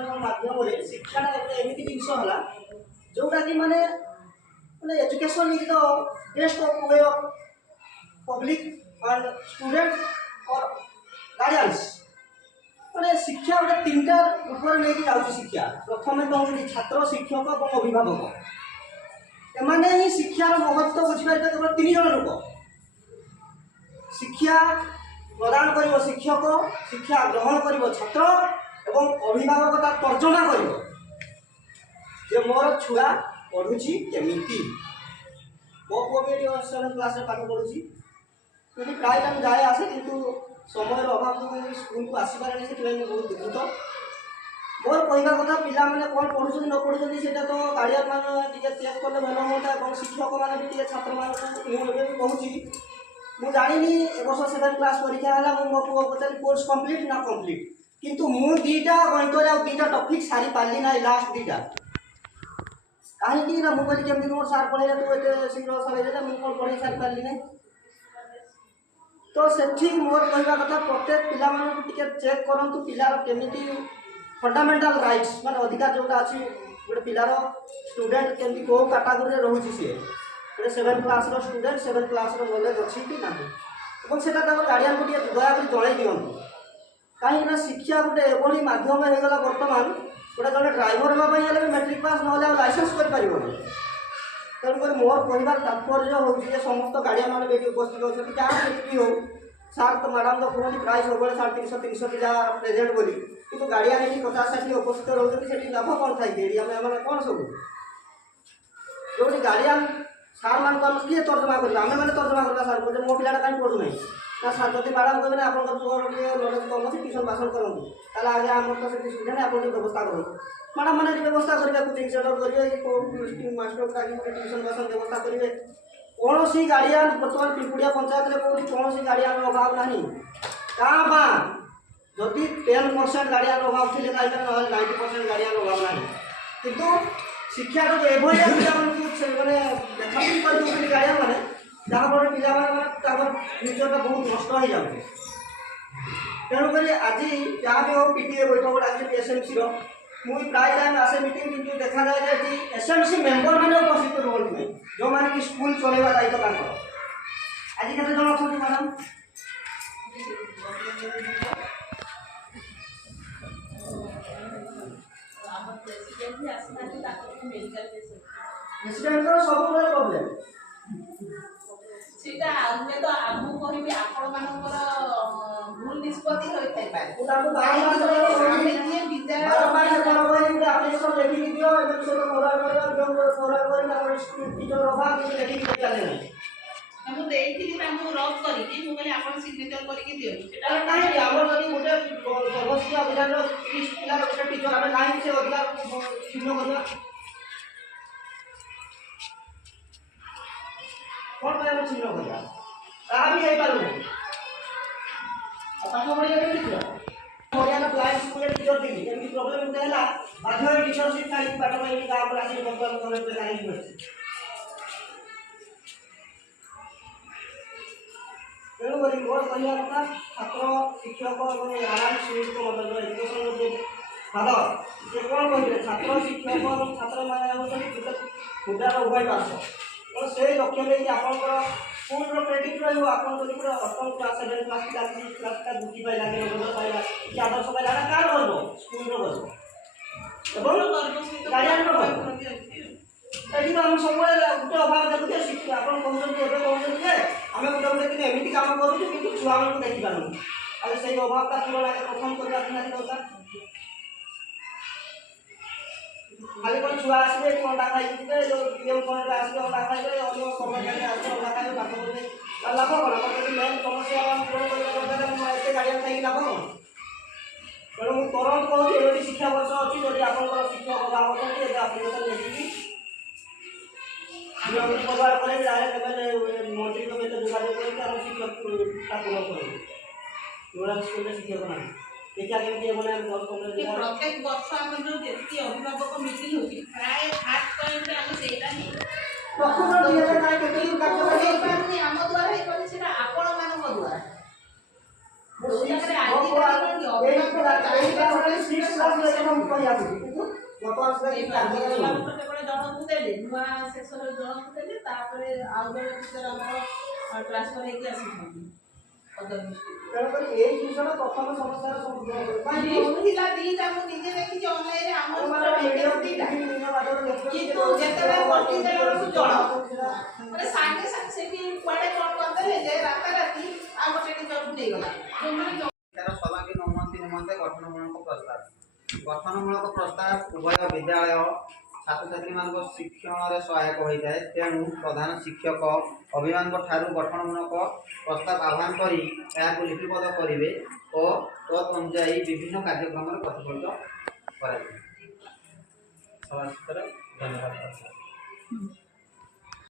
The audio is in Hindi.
माध्यम शिक्षाटा एमती जिन है जोटा कि माने माने education is the best of way of public and student और गार्डियंस माने शिक्षा गोटे तीनटा ऊपर लेके जाऊँ शिक्षा प्रथम कहूँ छात्र शिक्षक और अभिभावक एमाने ही शिक्षार महत्व बुझीपारे केवल तीन जन लोक शिक्षा प्रदान कर शिक्षक शिक्षा ग्रहण कर छात्र एवं अभिभावक तार तर्जमा कर मोर छुआ पढ़ुची केमिति मो पुओ भी 7 क्लास पाठ पढ़ुची क्योंकि प्राय टाइम जाए आसे किंतु समय अभाव जो स्कूल को आसपारे से बहुत दुखित मोर कहवा कथा पिला मैंने कौन पढ़ुं न पढ़ुं से तो गार्डियन मैंने चेक कले भल हाँ और शिक्षक मैंने भी छात्र मुझे कहूँ मुझे जानी ए वर्ष 7 क्लास परीक्षा है मो पुओ पचारि कोर्स कंप्लीट ना कंप्लीट किंतु मु दीटा गणित दीटा टॉपिक सारी पार्ली ना लास्ट दीटा कहीं ना मुझे केमती मोर सार पढ़े तू ये शीघ्र सारे मुझे पढ़े सारी पार्ली ना तो से मोर कहवा कथा प्रत्येक पिला टे चेक करूँ पिलार केमी फंडामेंटाल राइट्स मान अधिकार जोटा अच्छी गोटे पिलार स्टूडेंट केमती कौ कैटेगरी रोचे सी गोटे 7 क्लास स्टूडेंट 7 क्लास नॉलेज अच्छी कि ना से गार्डियन को दया जन दिंतु कहीं शिक्षा गोटे एभली मध्यम होगा बर्तमान गोटे जन ड्राइवर हाँपाई मैट्रिक पास ना लाइसेंस कर तेणुक मोर कहबार तात्पर्य हूँ समस्त गार्डियन मैंने उपस्थित अच्छे क्या भी हो सार तो मैडम तो कहते प्राय सब 350 पिला प्रेजेंट बोली कि गार्डियन ये 50-60 उपस्थित रोचे लाभ कौन थाई कौन सब जो गार्डियन सार मान को किए तर्जमा करवा आम मैंने तर्जमा करवा सार को मो पिला कहीं पढ़ू ना ना सार जब मैडम कहते आप नॉलेज कम अच्छे ट्यूशन बासन करूँ आगे आम तो सुविधा नहीं आप व्यवस्था करूँ मैडम मैंने व्यवस्था करने को सेटअप करेंगे मास्टर ट्यूशन बासन व्यवस्था करेंगे कौन सी गार्डियन बर्तमान पिंपुड़िया पंचायत में कौन सी गार्डियन अभाव ना क्या बा जदि 10% गार्डियन अभाव थे 90% गार्डियन अभाव ना किंतु शिक्षा एभलिया मैंने देखा गार्डियन मैंने जहाँफल पिला फ्यूचर बहुत नष्ट हो जाए तेणुक आज जहाँ भी हो पीटीए बैठक डाक एसएमसी मुझे प्राय टाइम आसे मीटिंग किंतु देखा जाए कि एसएमसी मेंबर मैंने उपस्थित रुहत नहीं जो मैंने कि स्कूल चलवा दायित्व आज केते जन अच्छा मैडम प्रेसिडेंट सब प्रॉब्लम सीटा आमे तो आमु कहबी आपण मानकर भूल निष्पत्ति होई थाई पाए ताको बारबार किए विचार बारबार करबै एप्लीकेशन लेखि दियो एबे से मोरा जो मोरा करी ना टीचर अभाव कि लेखि के चले नहीं हम देइथिली तांको रब करी कि मु कहले आपण सिग्नेचर करी कि दियो सेटा काहे हमर जदी गोटे सर्वशिक्षा अभियान 30 पिला गोटे टीचर हमें काहे से अधिकार छिन्न करबा कौन कहना छिन्न करबा ता भी हे पारु पाठ पढ़िया के हरियाणा ब्लाइंड स्कूल टीचर थी केमती प्रॉब्लम होता है बाध्य टीचरशिप खाली पाठ पढ़ी गाँव को आसी बंगाल कॉलेज पे जाने की तेणुक मोर कहवा कथा छात्र शिक्षक और आराम सुनिश्चित मतलब एजुकेशन जो फादर से कौन कहे छात्र शिक्षक और छात्र मैंने मुद्रार उभय पार्श्व और से लक्ष्य लेकिन आपंकर स्कूल क्रेडिट रही आप 8 क्लास 7 क्लास क्लास का बुद्धि पाइला नंबर पाइला कि आदर्श पाइला कार गर्व स्कूल गर्व गार्डियन गर्व ये आम सब गोटे अभाव देखुचे शिक्षा आप कहते आम गोटे गोटे दिन एमती कम करूँ कि छुआ मान देखी पारूँ आज से अभावटा तुलना प्रथम करवा निहाती दरकार खाली कौन छुआ आसवे अंडा खाइए जो पीएम फंड आसवे अंडा खाइए अन्य कर्मचारी आसवे अंडा खाइए पाठ पढ़े लाभ कौन आम मेन समस्या पूरण करते गार्डियन थी लाभ कौन तेणु मुझे तुरंत कहूँ एवं शिक्षा वर्ष अच्छी जब आप शिक्षक अभाव अच्छे आप्लिकेसन लिखिकी व्यवहार करेंगे डायरेक्ट मंत्री को जोगाजोग करके शिक्षक पूर्ण करेंगे स्कूल शिक्षक ना देखा केमती प्रत्येक वर्ष आम जो जेती अभिभावक मीटिंग होती प्राय फास्ट पॉइंट आम सेटा ही प्रकृत नियम काय केते कार्यक्रम आम द्वारा हे करी सेटा आपण मानक द्वारा वो 6 क्लास କହି ଆସୁଛି କିନ୍ତୁ ବର୍ତ୍ତମାନ ସୁଦ୍ଧା କିଛି କାର୍ଯ୍ୟକାରୀ ହଉନି। କେବଳ ଜଣକୁ ଦେଲେ ନୂଆ ସେକ୍ସନରେ ଜଣକୁ ଦେଲେ ତାପରେ ଆଉ ଜଣେ ଟିଚର ଆମର ଟ୍ରାନ୍ସଫର ହେଇକି ଆସିଛନ୍ତି ଅଦର ଡିଷ୍ଟ୍ରିକ୍ଟ। ତେଣୁକରି ଏଇ ଜିନିଷଟା ପ୍ରଥମ ସମସ୍ୟାର ଲିଷ୍ଟ ଥିଲା ଦିଟା ମୁଁ ନିଜେ ଦେଖିଛି ଅନଲାଇନରେ ଆମର ଦିଟା କିନ୍ତୁ ଯେତେବେଳେ ଭର୍ତ୍ତି ଦେଲା ବେଳକୁ ଜଳ ମାନେ ସାଙ୍ଗେ ସାଙ୍ଗେ ସେଠି କୁଆଡେ କଣ କରିଦେଲେ ଯେ ରାତାରାତି ଆଉ ଗୋଟେ ଟିଚରକୁ ନେଇଗଲା ଯୋଉମାନେ ତାର ସର୍ବାଙ୍ଗୀନ ଉନ୍ନତି ନିମନ୍ତେ ଗଠନମୂଳକ ପ୍ରସ୍ତାବ। ଗଠନମୂଳକ ପ୍ରସ୍ତାବ ଉଭୟ ବିଦ୍ୟାଳୟ ଛାତ୍ରଛାତ୍ରୀମାନଙ୍କ ଶିକ୍ଷଣରେ ସହାୟକ ହୋଇଥାଏ। ତେଣୁ ପ୍ରଧାନ ଶିକ୍ଷକ ଅଭିଭାବକଙ୍କ ଠାରୁ ଗଠନମୂଳକ ପ୍ରସ୍ତାବ ଆହ୍ୱାନ କରି ଏହାକୁ ଲିପିବଦ୍ଧ କରିବେ ଓ ତତ୍ ଅନୁଯାୟୀ ବିଭିନ୍ନ କାର୍ଯ୍ୟକ୍ରମରେ ପ୍ରତିଫଳିତ କରାଯିବ। ଧନ୍ୟବାଦ।